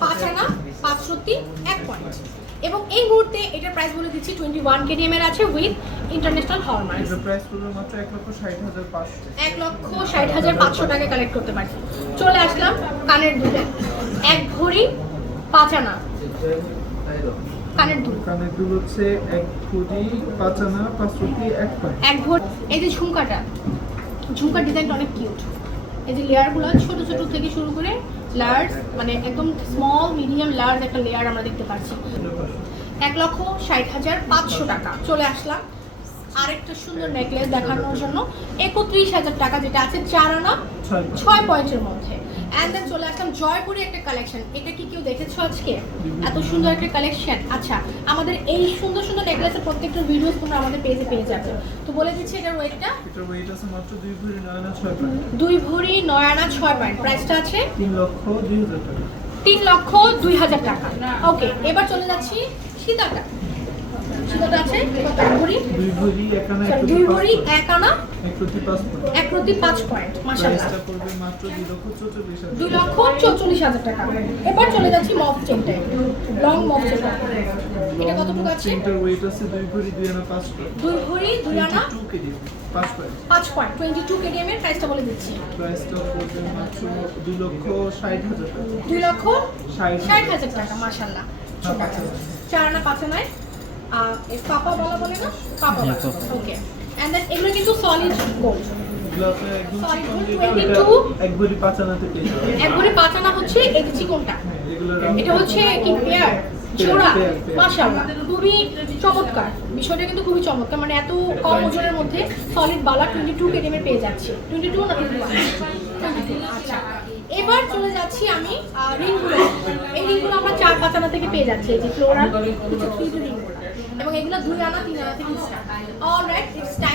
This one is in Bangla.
5 আনা 5 1 পয়েন্ট। এবং এই মুহূর্তে এটার প্রাইস বলে দিচ্ছি 21 কেডিএম এর আছে উইথ ইন্টারন্যাশনাল হলমার্ক। এটার প্রাইস পড়বে মাত্র 1,60,500 1,60,500 টাকা কালেক্ট করতে পারছি। চলে আসলাম কানের দুলে, এক ভরি 5 আনা কানের দুল। কানের দুল হচ্ছে 1 ভরি 5 আনা 5 1 পয়েন্ট। এক ভরি। এই যে ঝুমকাটা, ঝুমকার ডিজাইনটা অনেক কিউট। এই যে লেয়ারগুলো ছোট ছোট থেকে শুরু করে লার্জ, মানে একদম স্মল মিডিয়াম লার্জ একটা লেয়ার আমরা দেখতে পাচ্ছি। 1,60,500 টাকা। চলে আসলাম আরেকটা সুন্দর নেকলেস দেখানোর জন্য 31,000 টাকা, যেটা আছে 4 আনা 6 পয়েন্টের মধ্যে। অ্যান্ড দেন চলে আসলাম জয়পুরে একটা কালেকশন। এটা কি কেউ দেখেছো আজকে? এত সুন্দর একটা কালেকশন। আচ্ছা, আমাদের এই সুন্দর সুন্দর নেকলেসের প্রত্যেকটা ভিডিওস তোমরা আমাদের পেজে পেয়ে যাবে। তো বলে দিচ্ছি এটার ওয়েটটা, এটার ওয়েট আছে মাত্র 2 ভরি 9 আনা 6 পয়েন্ট। 2 ভরি 9 আনা 6 পয়েন্ট। প্রাইসটা আছে 3,02,000 টাকা। 3,02,000 টাকা। ওকে, এবার চলে যাচ্ছি সীতাটা। সীতাটা আছে 2 ভরি 1 আনা 2 ভরি 1 আনা 1,5 1,5 পয়েন্ট। পয়েন্ট। মাশাআল্লাহ, প্রাইসটা পড়বে মাত্র 2,44,000 2,44,000 টাকা। এবার চলে যাচ্ছি মফ চেনটায়, লং মফ চেন। এটা কতটুকু আছে? এটার ওয়েট আছে 2 ভরি 2 আনা 5 পয়েন্ট। 2 ভরি 2 আনা 2 কেজি 5 পয়েন্ট। 5 পয়েন্ট। 22 কেডিএম এর প্রাইসটা বলে দিচ্ছি, প্রাইসটা পড়বে মাত্র 2,60,000 টাকা। 2,60,000 টাকা। মাশাআল্লাহ, 4 আনা 5 আনায় এই পাপা বলে না, পাপা। ওকে, এন্ড দেন এগুলো কিন্তু সলিড গোল্ড। এগুলোতে একদম Sorry, চিকন 22 1 ভরি 5 আনাতে পেয়ে যাবেন। এক ভরি 5 আনা হচ্ছে এই যে চিকনটা, এগুলোর এটা হচ্ছে কি পেয়ার জোড়া। মাশাআল্লাহ, খুবই চমৎকার। বিষয়টা কিন্তু খুবই চমৎকার, মানে এত কম ওজনের মধ্যে সলিড বালা 22 কেডিএম এর পেয়ে যাচ্ছি। 22 না 21? 22। আচ্ছা, এবার চলে যাচ্ছি আমি রিংগুলো। এই রিংগুলো আমরা 4-5 আনা থেকে পেয়ে যাচ্ছি। এই যে ফ্লোরাল কিছু 3D রিংগুলো, এবং এগুলো 2 আনা 3 আনা থেকে স্টার্ট। Alright, it's time